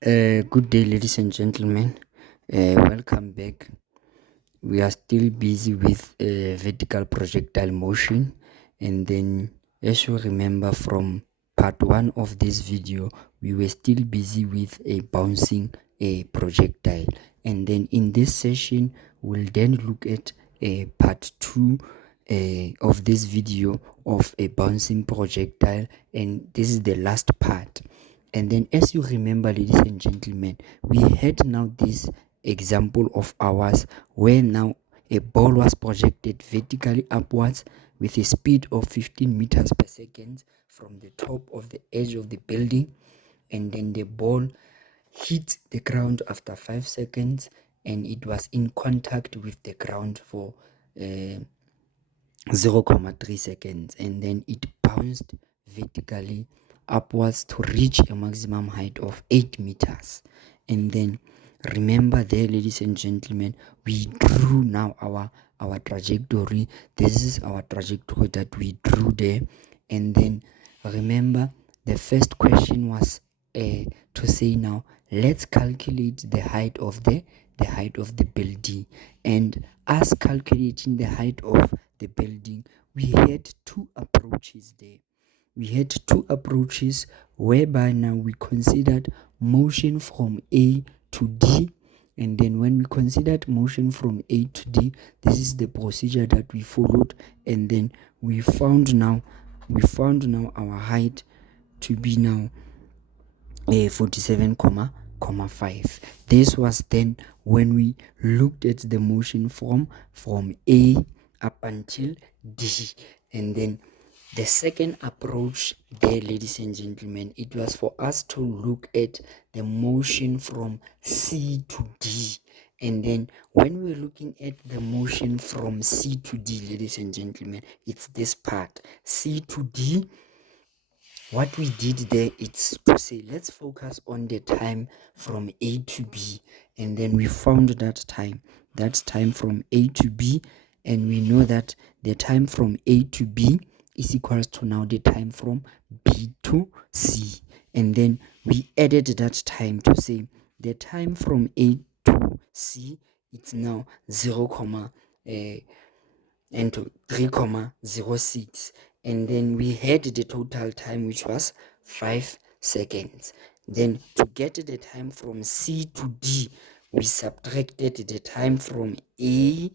Good day, ladies and gentlemen. Welcome back. We are still busy with vertical projectile motion, and then, as you remember from part one of this video, we were still busy with a bouncing a projectile, and then in this session, we'll then look at part two of this video of a bouncing projectile, and this is the last part. And then, as you remember, ladies and gentlemen, we had now this example of ours where now a ball was projected vertically upwards with a speed of 15 meters per second from the top of the edge of the building, and then the ball hit the ground after 5 seconds, and it was in contact with the ground for 0.3 seconds, and then it bounced vertically upwards to reach a maximum height of 8 meters. And then remember there, ladies and gentlemen, we drew now our trajectory. This is our trajectory that we drew there. And then remember, the first question was to say now let's calculate the height of the building. And as calculating the height of the building, we had two approaches there. We had two approaches whereby now we considered motion from A to D. And then when we considered motion from A to D, this is the procedure that we followed. And then we found now our height to be now 47.5. This was then when we looked at the motion from A up until D. And then the second approach there, ladies and gentlemen, it was for us to look at the motion from C to D. And then when we're looking at the motion from C to D, ladies and gentlemen, it's this part, C to D. What we did there is to say let's focus on the time from A to B, and then we found that time from A to B, and we know that the time from A to B is equals to now the time from B to C, and then we added that time to say the time from A to C, it's now 3.06, and then we had the total time, which was 5 seconds. Then to get the time from C to D, we subtracted the time from A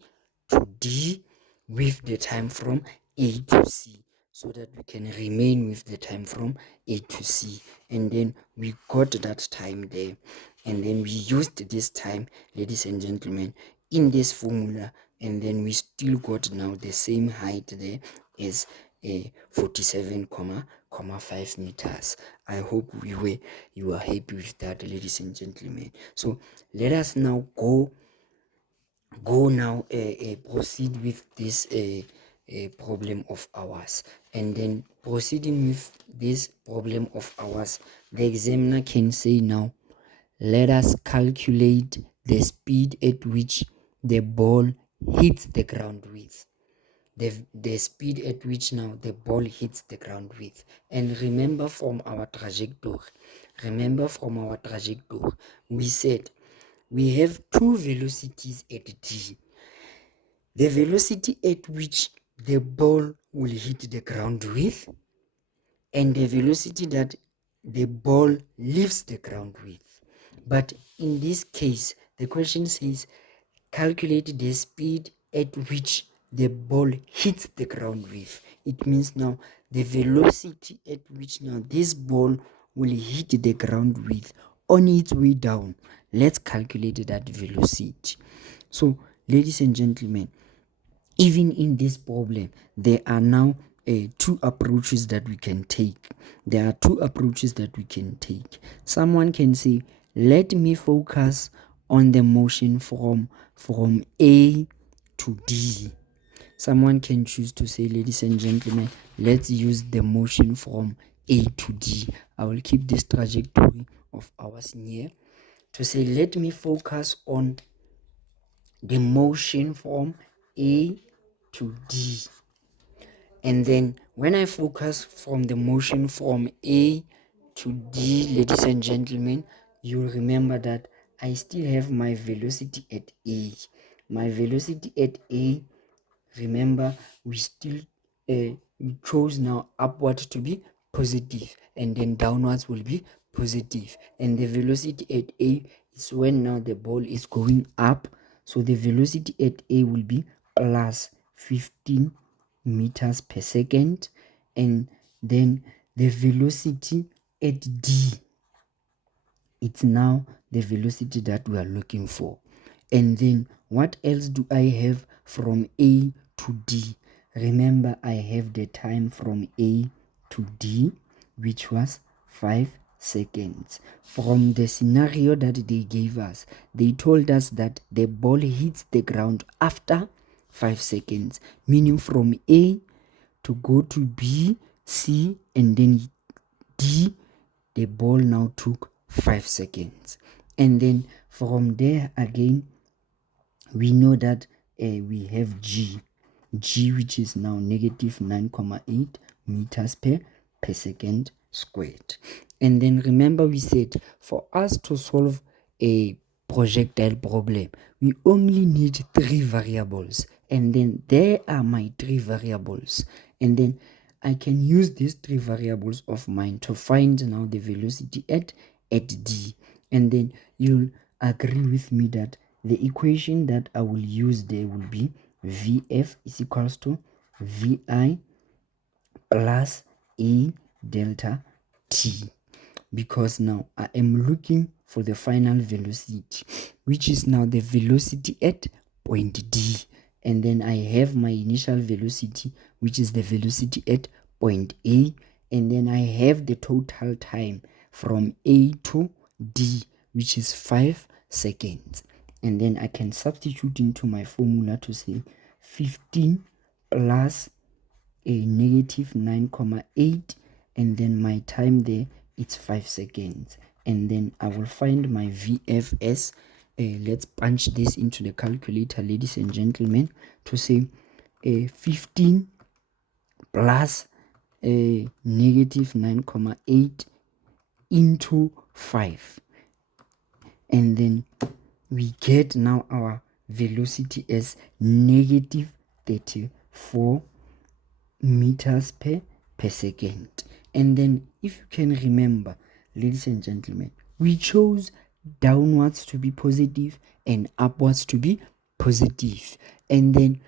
to D with the time from A to C, so that we can remain with the time from A to C. And then we got that time there, and then we used this time, ladies and gentlemen, in this formula, and then we still got now the same height there as a 47.5 meters. I hope you are happy with that, ladies and gentlemen. So let us now proceed with this problem of ours. And then proceeding with this problem of ours, the examiner can say now, let us calculate the speed at which the ball hits the ground with. The speed at which now the ball hits the ground with. And remember from our trajectory, we said we have two velocities at D. The velocity at which the ball will hit the ground with, and the velocity that the ball leaves the ground with. But in this case, the question says calculate the speed at which the ball hits the ground with. It means now the velocity at which now this ball will hit the ground with on its way down. Let's calculate that velocity. So, ladies and gentlemen, even in this problem, there are now two approaches that we can take. Someone can say, let me focus on the motion from A to D. Someone can choose to say, ladies and gentlemen, let's use the motion from A to D. I will keep this trajectory of ours here to say, let me focus on the motion from A to D. And then when I focus from the motion from A to D, ladies and gentlemen, you'll remember that I still have my velocity at A. My velocity at A, remember, we still we chose now upward to be positive, and then downwards will be positive. And the velocity at A is when now the ball is going up, so the velocity at A will be plus 15 meters per second. And then the velocity at D, it's now the velocity that we are looking for. And then what else do I have from A to D? Remember, I have the time from A to D, which was 5 seconds. From the scenario that they gave us, they told us that the ball hits the ground after 5 seconds, meaning from A to go to B, C, and then D, the ball now took 5 seconds. And then from there again, we know that we have G, which is now negative 9.8 meters per second squared. And then remember, we said for us to solve a projectile problem, we only need 3 variables, and then there are my 3 variables. And then I can use these 3 variables of mine to find now the velocity at D. And then you'll agree with me that the equation that I will use there will be Vf is equals to Vi plus A delta T, because now I am looking for the final velocity, which is now the velocity at point D. And then I have my initial velocity, which is the velocity at point A. And then I have the total time from A to D, which is 5 seconds. And then I can substitute into my formula to say 15 plus a negative 9.8, and then my time there, it's 5 seconds. And then I will find my VFS. Let's punch this into the calculator, ladies and gentlemen, to say 15 plus negative 9.8 into 5. And then we get now our velocity as negative 34 meters per second. And then if you can remember, ladies and gentlemen, we chose downwards to be positive and upwards to be positive. And then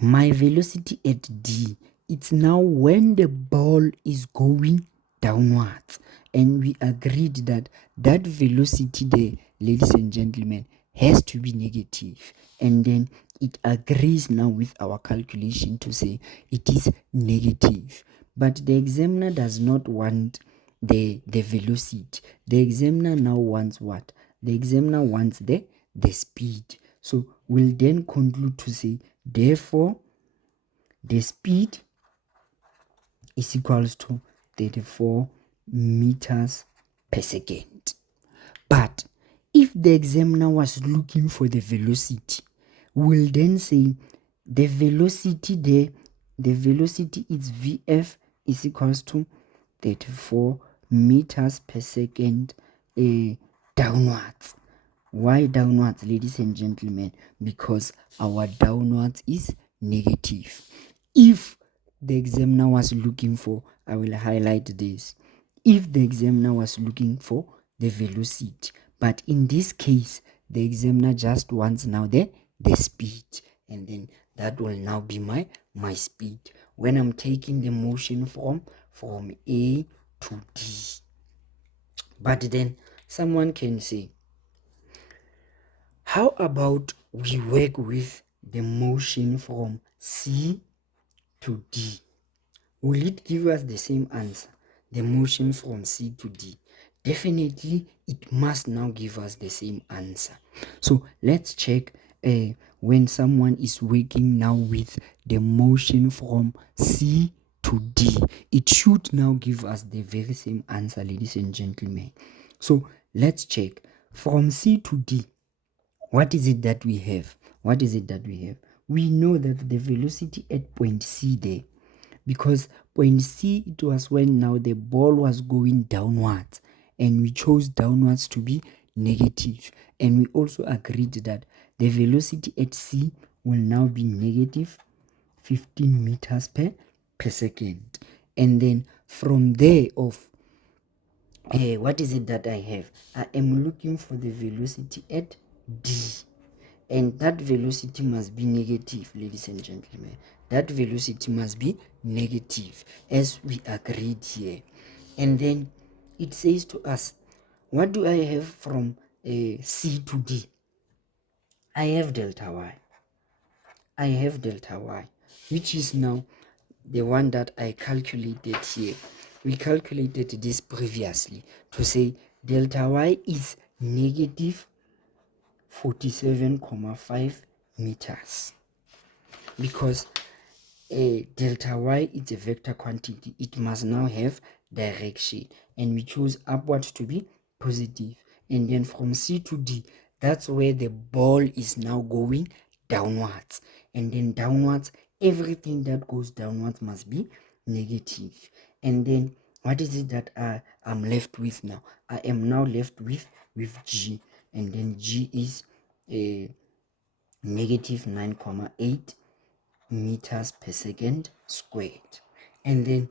my velocity at D, it's now when the ball is going downwards. And we agreed that that velocity there, ladies and gentlemen, has to be negative. And then it agrees now with our calculation to say it is negative. But the examiner does not want the velocity. The examiner now wants what? The examiner wants the speed. So we'll then conclude to say, therefore, the speed is equals to 34 meters per second. But if the examiner was looking for the velocity, we'll then say the velocity there, the velocity is Vf is equals to 34 meters per second downwards. Why downwards, ladies and gentlemen? Because our downwards is negative. If the examiner was looking for, I will highlight this, if the examiner was looking for the velocity, but in this case the examiner just wants now the speed, and then that will now be my speed when I'm taking the motion from A to D. But then someone can say, how about we work with the motion from C to D? Will it give us the same answer? The motion from C to D? Definitely, it must now give us the same answer. So let's check when someone is working now with the motion from C to D. It should now give us the very same answer, ladies and gentlemen. So let's check. From C to D, what is it that we have? What is it that we have? We know that the velocity at point C there, because point C, it was when now the ball was going downwards, and we chose downwards to be negative. And we also agreed that the velocity at C will now be negative 15 meters per second. And then from there off, what is it that I have? I am looking for the velocity at D. And that velocity must be negative, ladies and gentlemen. That velocity must be negative, as we agreed here. And then it says to us, what do I have from C to D? I have delta y. I have delta y, which is now the one that I calculated here. We calculated this previously to say delta y is negative 47.5 meters, because delta y is a vector quantity. It must now have direction, and we choose upward to be positive. And then from C to D, that's where the ball is now going downwards. And then downwards, everything that goes downwards must be negative. And then what is it that I'm left with now? I am now left with G, and then G is negative 9.8 meters per second squared. And then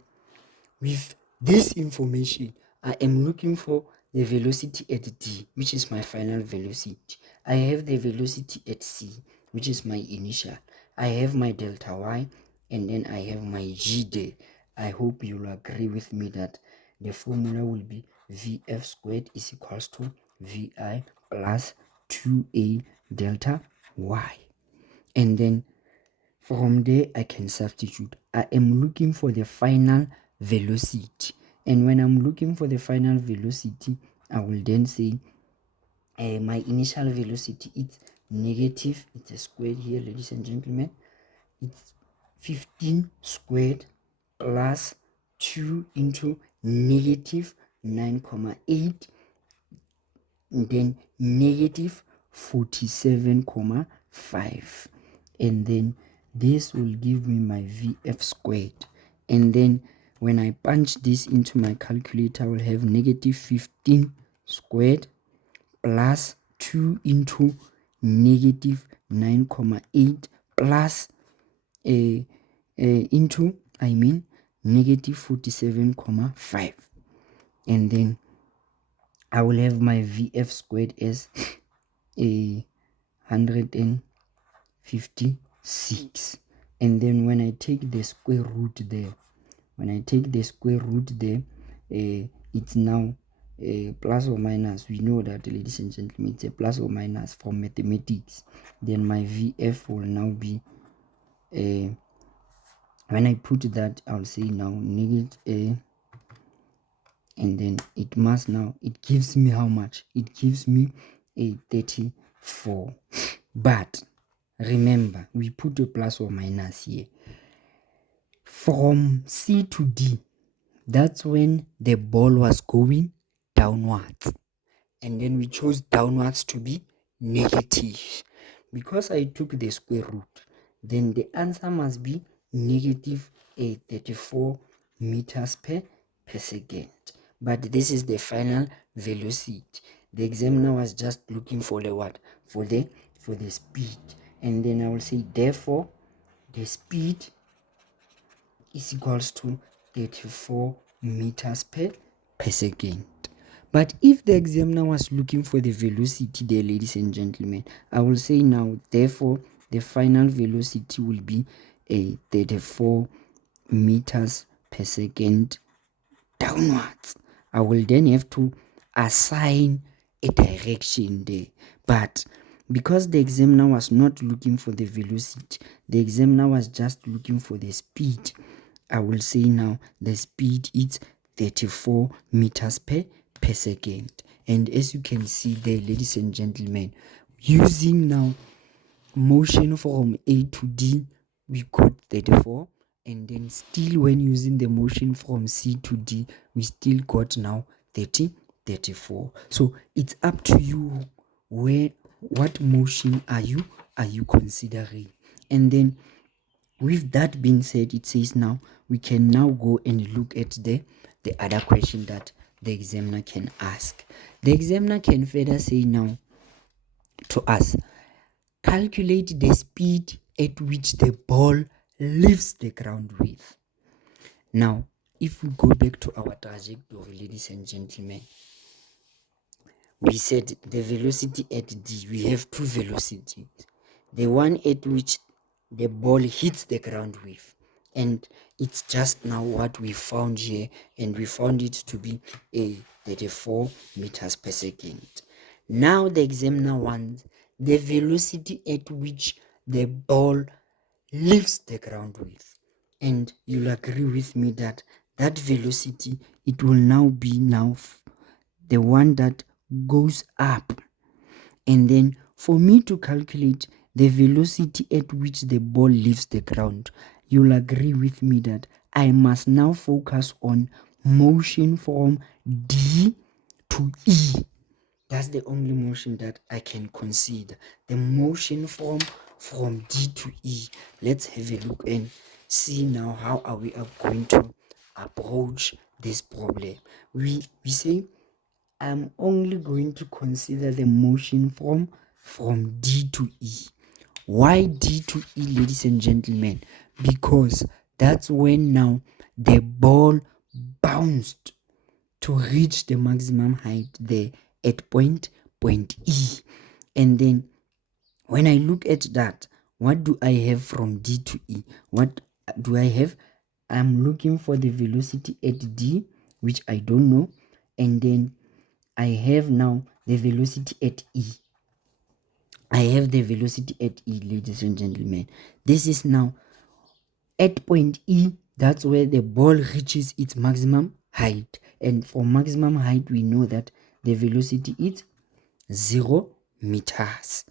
with this information, I am looking for the velocity at D, which is my final velocity. I have the velocity at C, which is my initial. I have my delta y, and then I have my G there. I hope you'll agree with me that the formula will be Vf squared is equals to Vi plus 2a delta y. And then from there, I can substitute. I am looking for the final velocity. And when I'm looking for the final velocity, I will then say my initial velocity is negative. It's a squared here, ladies and gentlemen. It's 15 squared plus 2 into negative 9.8, and then negative 47.5, and then this will give me my Vf squared. And then when I punch this into my calculator, I will have negative 15 squared plus 2 into negative 9.8 plus into negative 47.5, and then I will have my Vf squared as 156. And then when I take the square root there, it's now plus or minus. We know that, ladies and gentlemen, it's a plus or minus from mathematics. Then my Vf will now be when I put that, I'll say now negative and then it must now, it gives me how much? It gives me a 34. But remember, we put a plus or minus here. From C to D, that's when the ball was going downwards. And then we chose downwards to be negative. Because I took the square root, then the answer must be negative 34 meters per second. But this is the final velocity. The examiner was just looking for the what? For the speed. And then I will say, therefore, the speed is equals to 34 meters per second. But if the examiner was looking for the velocity there, ladies and gentlemen, I will say now, therefore, the final velocity will be 34 meters per second downwards. I will then have to assign a direction there. But because the examiner was not looking for the velocity, the examiner was just looking for the speed, I will say now the speed is 34 meters per second. And as you can see there, ladies and gentlemen, using now motion from A to D, we got 34. And then still when using the motion from C to D, we still got now 34. So it's up to you what motion are you considering. And then with that being said, it says now we can now go and look at the other question that the examiner can ask. The examiner can further say now to us, calculate the speed at which the ball leaves the ground with. Now, if we go back to our trajectory, ladies and gentlemen, we said the velocity at D, we have two velocities. The one at which the ball hits the ground with, and it's just now what we found here, and we found it to be a 34 meters per second. Now the examiner wants the velocity at which the ball leaves the ground with, and you'll agree with me that that velocity, it will now be the one that goes up. And then for me to calculate the velocity at which the ball leaves the ground, you'll agree with me that I must now focus on motion from D to E. That's the only motion that I can consider. The motion from D to E. Let's have a look and see now how are we going to approach this problem. We say I'm only going to consider the motion from D to E. Why D to E, ladies and gentlemen? Because that's when now the ball bounced to reach the maximum height there at point E. And then when I look at that, what do I have from D to E? What do I have? I'm looking for the velocity at D, which I don't know. And then I have now the velocity at E. I have the velocity at E, ladies and gentlemen. This is now at point E. That's where the ball reaches its maximum height. And for maximum height, we know that the velocity is 0 meters.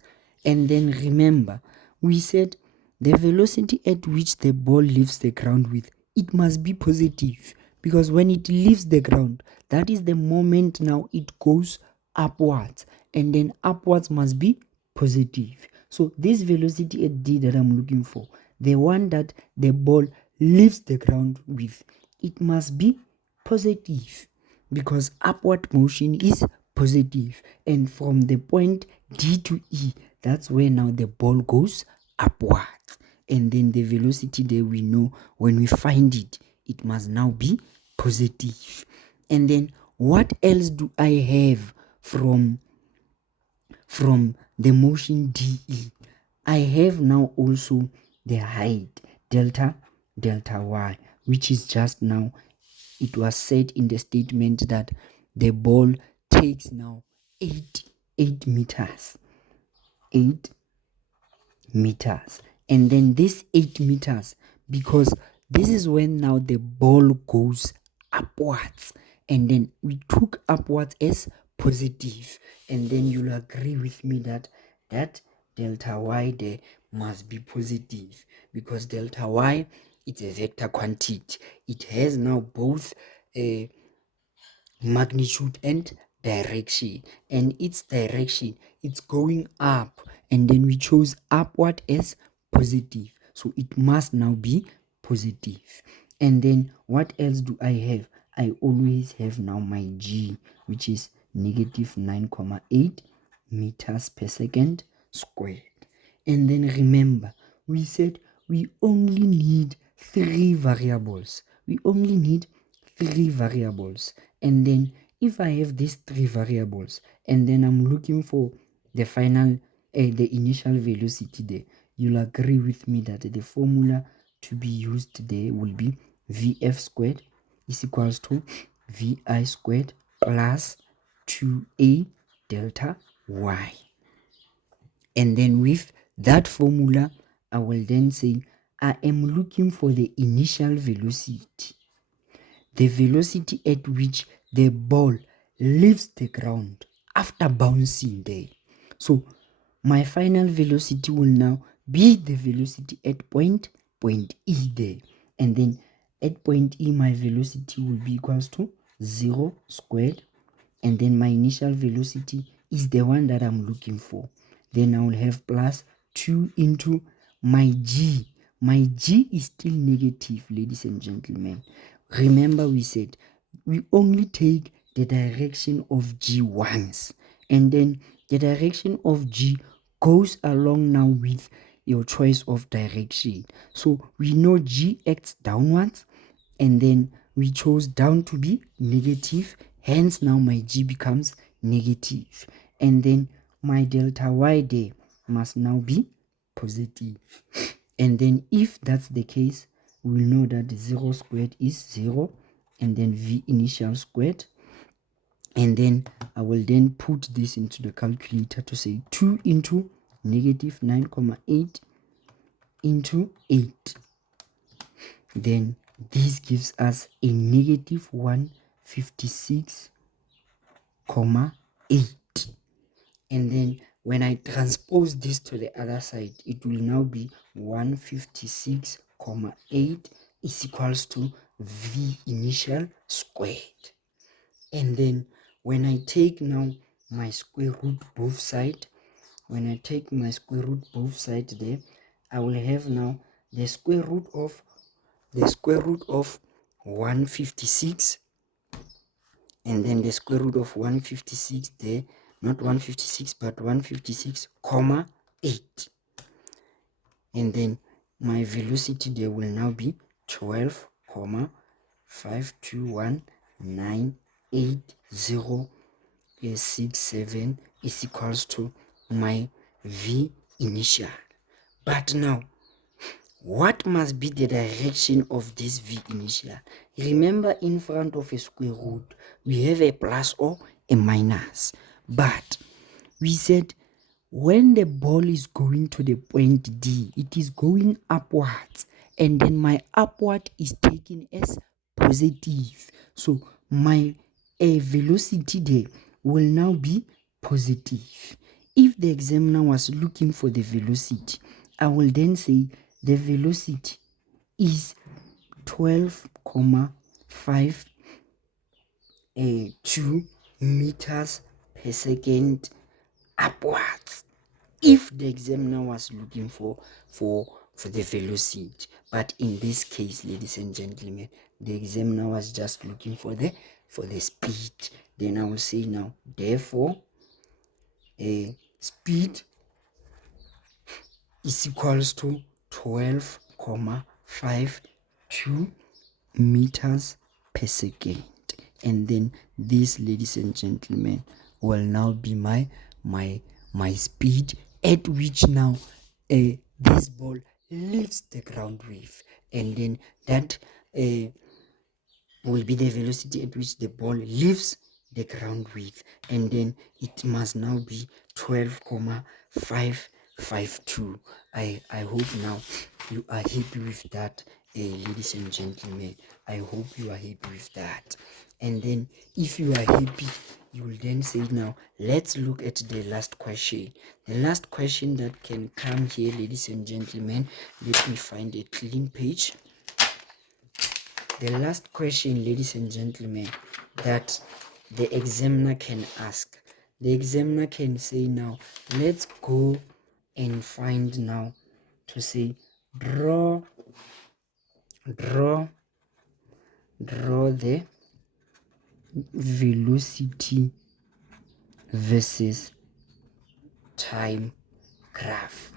And then remember, we said the velocity at which the ball leaves the ground with, it must be positive, because when it leaves the ground, that is the moment now it goes upwards, and then upwards must be positive. So this velocity at D that I'm looking for, the one that the ball leaves the ground with, it must be positive, because upward motion is positive. And from the point D to E, that's where now the ball goes upwards. And then the velocity there, we know when we find it, it must now be positive. And then what else do I have from the motion DE? I have now also the height delta y, which is just now, it was said in the statement that the ball takes now 8 meters. 8 meters. And then this 8 meters, because this is when now the ball goes upwards, and then we took upwards as positive, and then you'll agree with me that delta y there must be positive, because delta y, it's a vector quantity. It has now both a magnitude and direction, and its direction, it's going up, and then we chose upward as positive, so it must now be positive. And then what else do I have? I always have now my G, which is negative 9.8 meters per second squared. And then remember, we said we only need 3 variables. We only need 3 variables. And then if I have these 3 variables, and then I'm looking for the final, the initial velocity there, you'll agree with me that the formula to be used there will be Vf squared is equals to Vi squared plus 2a delta y. And then with that formula, I will then say I am looking for the initial velocity, the velocity at which the ball leaves the ground after bouncing there. So my final velocity will now be the velocity at point E there. And then at point E, my velocity will be equals to 0 squared. And then my initial velocity is the one that I'm looking for. Then I will have plus 2 into my G. My G is still negative, ladies and gentlemen. Remember, we said we only take the direction of G once, and then the direction of G goes along now with your choice of direction. So we know G acts downwards, and then we chose down to be negative, hence now my G becomes negative, and then my delta Y there must now be positive. And then if that's the case, we'll know that 0 squared is 0, and then V initial squared, and then I will then put this into the calculator to say 2 into negative 9,8 into 8. Then this gives us a negative 156,8. And then when I transpose this to the other side, it will now be 156,8 is equals to V initial squared. And then when I take now my square root both sides, when I take my square root both sides there, I will have now the square root of 156, and then the square root of 156 there, not 156 but 156 comma 8, and then my velocity there will now be 12,521,980,67 is equals to my V initial. But now, what must be the direction of this V initial? Remember, in front of a square root, we have a plus or a minus. But we said when the ball is going to the point D, it is going upwards. And then my upward is taken as positive. So my velocity there will now be positive. If the examiner was looking for the velocity, I will then say the velocity is 12,582 meters per second upwards. If the examiner was looking for the velocity, but in this case, ladies and gentlemen, the examiner was just looking for the speed. Then I will say now, therefore, speed is equals to 12,582 meters per second. And then this, ladies and gentlemen, will now be my speed at which now this ball leaves the ground wave, and then that will be the velocity at which the ball leaves the ground wave, and then it must now be 12,552. I hope now you are happy with that, ladies and gentlemen. I hope you are happy with that. And then if you are happy, you will then say, now let's look at the last question. The last question that can come here, ladies and gentlemen, let me find a clean page. The last question, ladies and gentlemen, that the examiner can ask. The examiner can say, now let's go and find now to say draw the velocity versus time graph.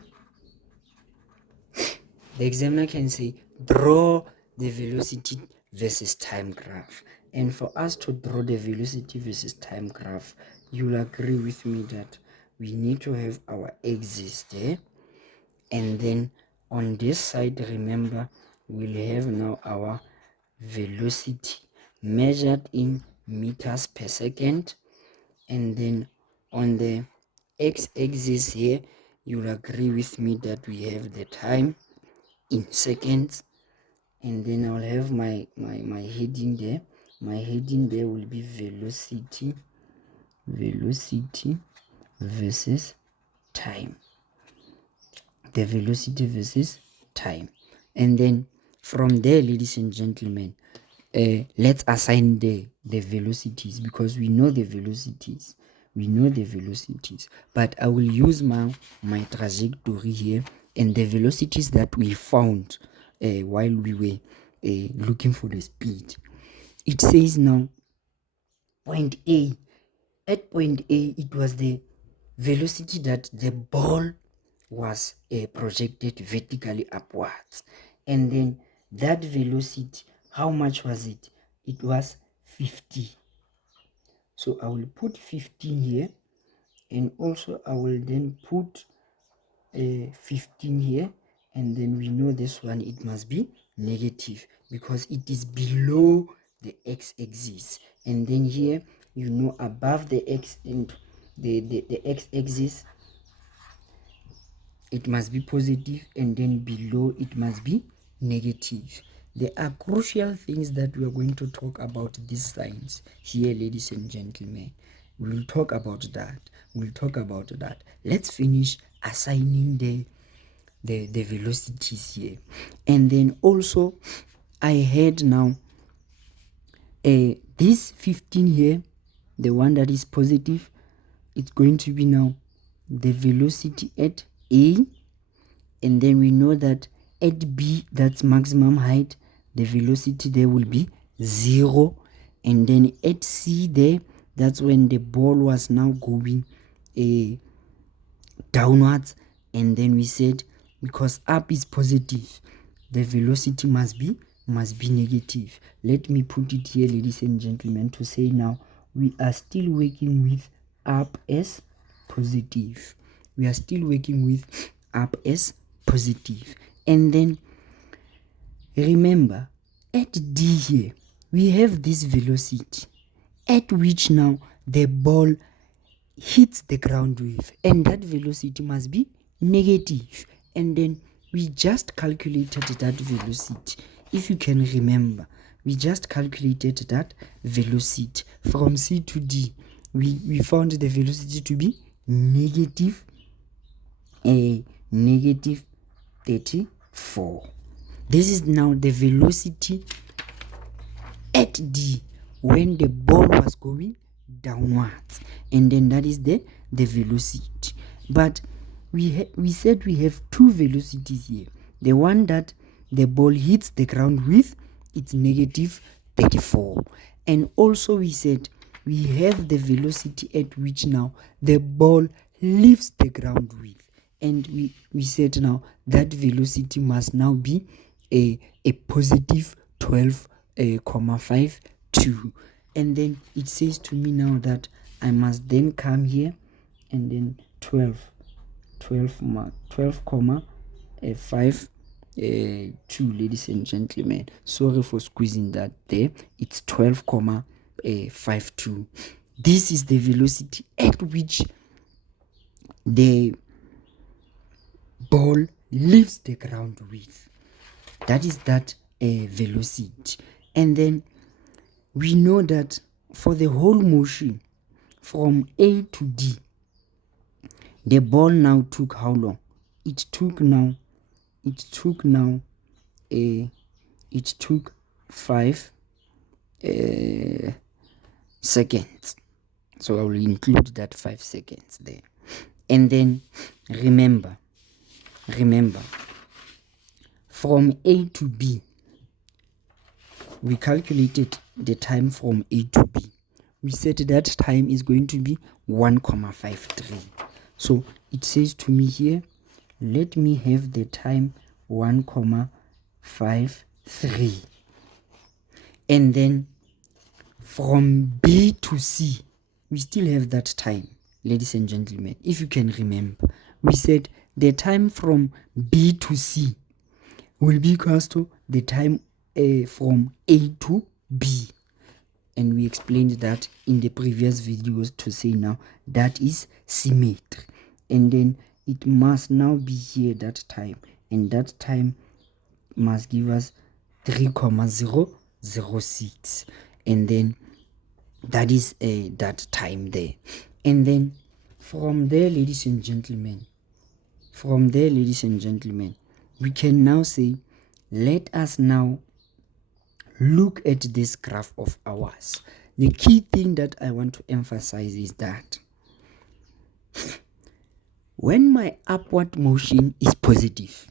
The examiner can say draw the velocity versus time graph, and for us to draw the velocity versus time graph, you'll agree with me that we need to have our axis there, and then on this side, remember, we'll have now our velocity measured in meters per second, and then on the x-axis here, you'll agree with me that we have the time in seconds, and then I'll have my heading there. My heading there will be velocity versus time. The velocity versus time. And then from there, ladies and gentlemen, let's assign the velocities, because we know the velocities. But I will use my trajectory here and the velocities that we found while we were looking for the speed. It says now point A. At point A, it was the velocity that the ball was projected vertically upwards. And then that velocity, how much was it? It was 50. So I will put 15 here, and also I will then put 15 here, and then we know this one, it must be negative because it is below the x-axis. And then here, you know, above the x and the x-axis, it must be positive, and then below it must be negative. There are crucial things that we are going to talk about these signs here, ladies and gentlemen. We'll talk about that. Let's finish assigning the velocities here. And then also I had now this 15 here, the one that is positive, it's going to be now the velocity at A, and then we know that at B, that's maximum height, the velocity there will be 0, and then at C there, that's when the ball was now going downwards. And then we said, because up is positive, the velocity must be negative. Let me put it here, ladies and gentlemen, to say now we are still working with up as positive. And then remember, at D here, we have this velocity at which now the ball hits the ground with, and that velocity must be negative. And then we just calculated that velocity. If you can remember, we just calculated that velocity from C to D. We found the velocity to be negative 34. This is now the velocity at D when the ball was going downwards, and then that is the velocity. But we said we have two velocities here. The one that the ball hits the ground with, it's negative 34, and also we said we have the velocity at which now the ball leaves the ground with, and we said now that velocity must now be a positive 12,52. And then it says to me now that I must then come here and then 12,5 2, ladies and gentlemen. Sorry for squeezing that there. It's 12,52. This is the velocity at which the ball leaves the ground with. That is that velocity. And then we know that for the whole motion from A to D, the ball now took how long? It took 5 seconds. So I will include that 5 seconds there. And then remember, from A to B, we calculated the time from A to B. We said that time is going to be 1,53. So it says to me here, let me have the time 1,53. And then from B to C, we still have that time, ladies and gentlemen. If you can remember, we said the time from B to C will be equals to the time from A to B. And we explained that in the previous videos to say now that is symmetry. And then it must now be here that time, and that time must give us 3,006, and then that is that time there. And then from there, ladies and gentlemen, we can now say, let us now look at this graph of ours. The key thing that I want to emphasize is that when my upward motion is positive,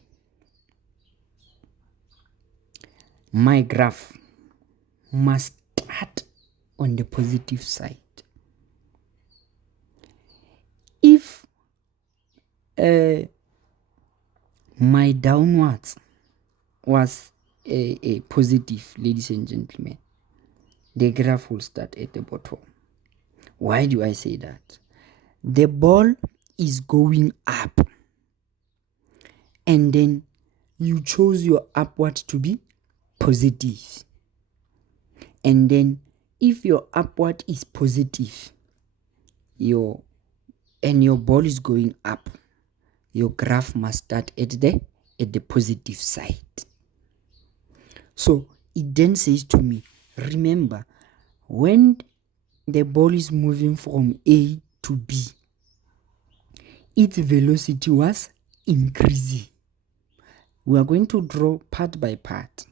my graph must start on the positive side. If my downwards was a positive, ladies and gentlemen, the graph will start at the bottom. Why do I say that? The ball is going up, and then you chose your upward to be positive. And then if your upward is positive, your ball is going up, your graph must start at the positive side. So it then says to me, remember, when the ball is moving from A to B, its velocity was increasing. We are going to draw part by part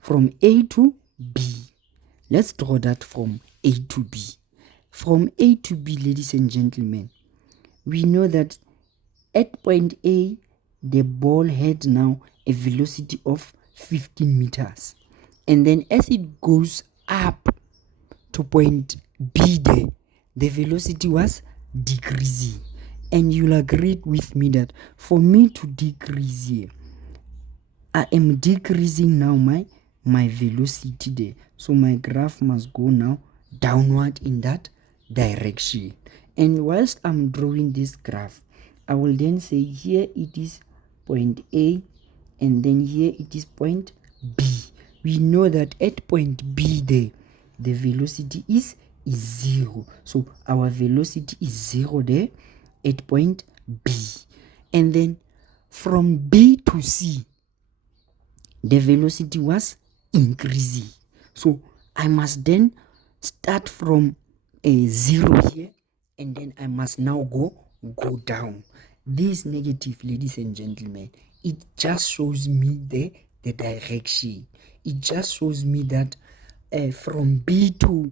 from A to B. Let's draw that from A to B. From A to B, ladies and gentlemen, we know that at point A, the ball had now a velocity of 15 meters. And then as it goes up to point B there, the velocity was decreasing. And you'll agree with me that for me to decrease here, I am decreasing now my velocity there. So my graph must go now downward in that direction. And whilst I'm drawing this graph, I will then say here it is point A, and then here it is point B. We know that at point B there, the velocity is 0. So our velocity is 0 there at point B. And then from B to C, the velocity was increasing. So I must then start from a 0 here, and then I must now go down. This negative, ladies and gentlemen, it just shows me the direction. It just shows me that from B to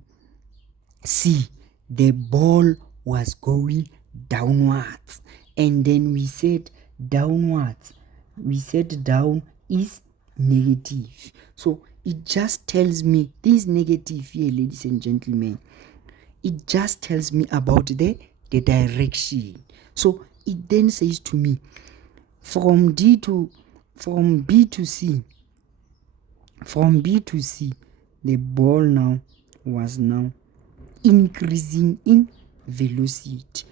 C, the ball was going downwards. And then we said downwards. We said down is negative. So it just tells me this negative here, ladies and gentlemen, it just tells me about the direction. So it then says to me from B to C, the ball now was now increasing in velocity.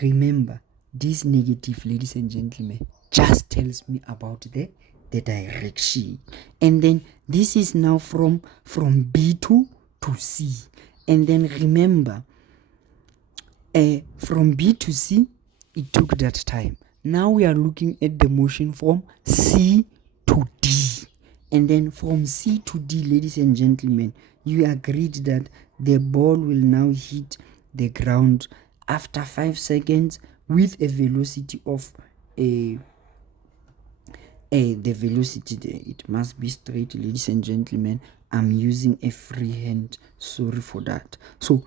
Remember, this negative, ladies and gentlemen, just tells me about the direction. And then this is now from B to C. And then remember, from B to C, it took that time. Now we are looking at the motion from C to D. And then from C to D, ladies and gentlemen, you agreed that the ball will now hit the ground after 5 seconds with a velocity of the velocity there. It must be straight, ladies and gentlemen. I'm using a free hand. Sorry for that. So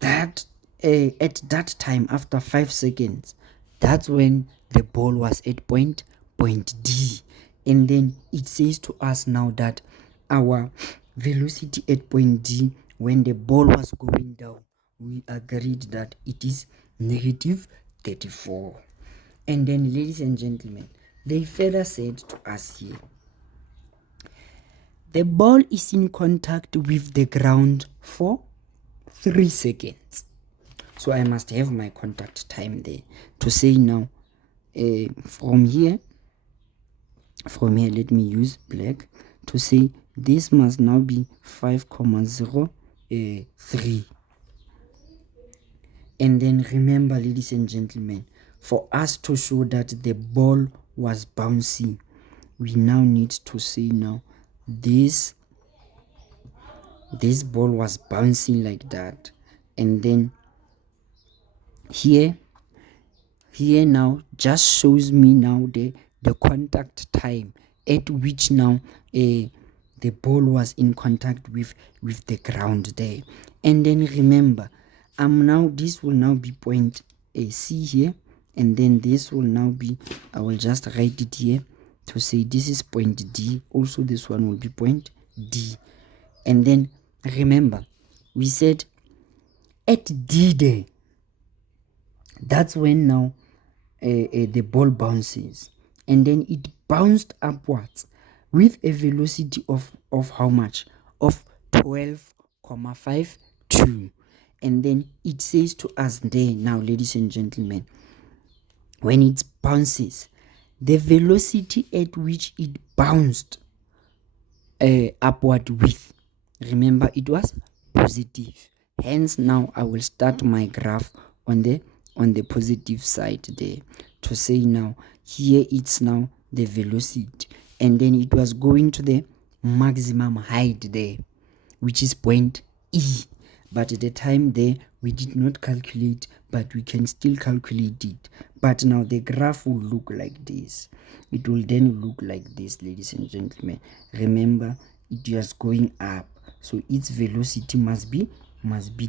that at that time, after 5 seconds, that's when the ball was at point D. And then it says to us now that our velocity at point D, when the ball was going down, we agreed that it is negative 34. And then, ladies and gentlemen, they further said to us here, the ball is in contact with the ground for 3 seconds. So I must have my contact time there to say now, from here, let me use black to say this must now be 5,03. And then remember, ladies and gentlemen, for us to show that the ball was bouncing, we now need to say now this ball was bouncing like that. And then here now just shows me now the contact time at which now the ball was in contact with the ground there. And then remember, this will now be point C here, and then this will now be, I will just write it here to say this is point D. Also this one will be point D. And then remember, we said at D day, that's when now the ball bounces, and then it bounced upwards with a velocity of how much? Of 12,52. And then it says to us there now, ladies and gentlemen, when it bounces, the velocity at which it bounced upward with, remember, it was positive. Hence now I will start my graph on the positive side there, to say now here it's now the velocity, and then it was going to the maximum height there, which is point E. But at the time there we did not calculate, but we can still calculate it. But now the graph will look like this. It will then look like this, ladies and gentlemen. Remember, it was going up, so its velocity must be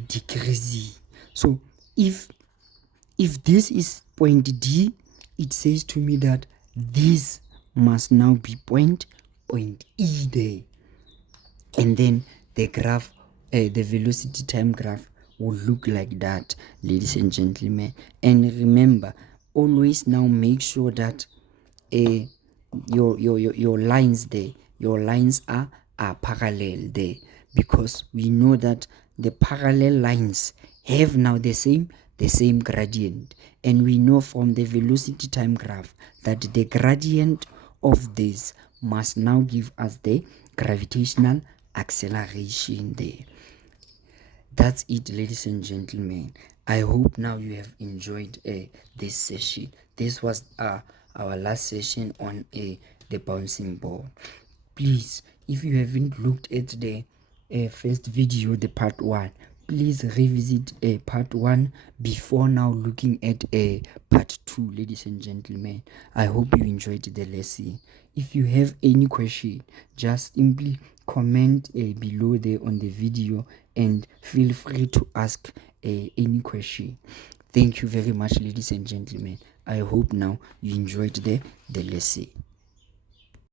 decreasing. So if this is point D, it says to me that this must now be point E there, and then the graph, the velocity time graph will look like that, ladies and gentlemen. And remember, always now make sure that your lines there, your lines are parallel there, because we know that the parallel lines have now the same gradient, and we know from the velocity time graph that the gradient of this must now give us the gravitational acceleration there. That's it, ladies and gentlemen. I hope now you have enjoyed this session. This was our last session on the bouncing ball. Please, if you haven't looked at the first video, the part 1, please revisit part 1 before now looking at part 2, ladies and gentlemen. I hope you enjoyed the lesson. If you have any question, just simply comment below there on the video, and feel free to ask any question. Thank you very much, ladies and gentlemen. I hope now you enjoyed the lesson.